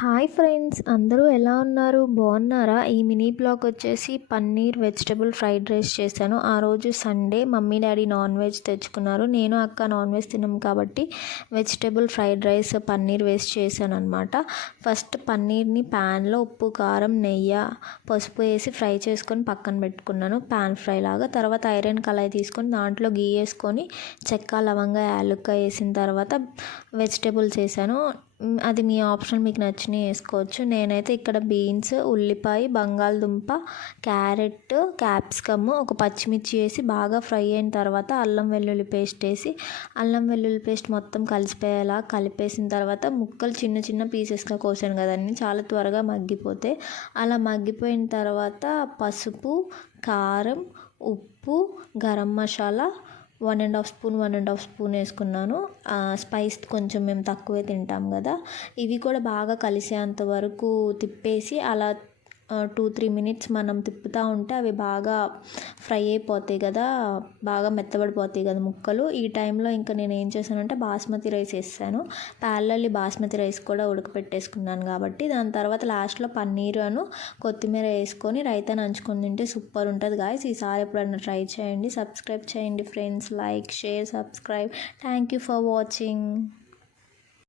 Hi friends, అందరూ ఎలా ఉన్నారు? బాగున్నారా? ఈ మినీ బ్లాగ్ వచ్చేసి పన్నీర్ వెజిటబుల్ ఫ్రైడ్ రైస్ చేశాను. ఆ రోజు Sunday mummy daddy non veg తెచ్చుకున్నారు. నేను అక్క నాన్ వెజ్ తిన్నాం కాబట్టి vegetable fried rice paneer waste చేశాను అనమాట. ఫస్ట్ పన్నీర్ని ప్యాన్లో ఉప్పు, కారం, నెయ్యి, పసుపు వేసి ఫ్రై చేసుకొని పక్కన పెట్టుకున్నాను, ప్యాన్ ఫ్రై లాగా. తర్వాత ఐరన్ కళాయి తీసుకొని దాంట్లో గీ వేసుకొని చెక్క, లవంగా, యాలక్కాయ వేసిన తర్వాత వెజిటబుల్స్ వేసాను. అది మీ ఆప్షన్, మీకు నచ్చినవి వేసుకోవచ్చు. నేనైతే ఇక్కడ బీన్స్, ఉల్లిపాయ, బంగాళదుంప, క్యారెట్, క్యాప్సికమ్, ఒక పచ్చిమిర్చి వేసి బాగా ఫ్రై అయిన తర్వాత అల్లం వెల్లుల్లి పేస్ట్ వేసి అల్లం వెల్లుల్లి పేస్ట్ మొత్తం కలిసిపోయేలా కలిపేసిన తర్వాత ముక్కలు చిన్న చిన్న పీసెస్గా కోసాను కదండి, చాలా త్వరగా మగ్గిపోతే. అలా మగ్గిపోయిన తర్వాత పసుపు, కారం, ఉప్పు, గరం మసాలా 1.5 స్పూన్ వేసుకున్నాను. స్పైస్ కొంచెం మేము తక్కువే తింటాం కదా. ఇవి కూడా బాగా కలిసేంత వరకు తిప్పేసి అలా 2-3 మినిట్స్ మనం తిప్పుతూ ఉంటే అవి బాగా ఫ్రై అయిపోతాయి కదా, బాగా మెత్తబడిపోతాయి కదా ముక్కలు. ఈ టైంలో ఇంకా నేను ఏం చేశానంటే బాస్మతి రైస్ వేసాను. ప్యారలల్లీ బాస్మతి రైస్ కూడా ఉడకపెట్టేసుకున్నాను కాబట్టి. దాని తర్వాత లాస్ట్లో పన్నీరు కొత్తిమీర వేసుకొని రైతా నంచుకొని తింటే సూపర్ ఉంటుంది గాయస్. ఈసారి ఎప్పుడన్నా ట్రై చేయండి. సబ్స్క్రైబ్ చేయండి friends. Like, share, subscribe. Thank you for watching.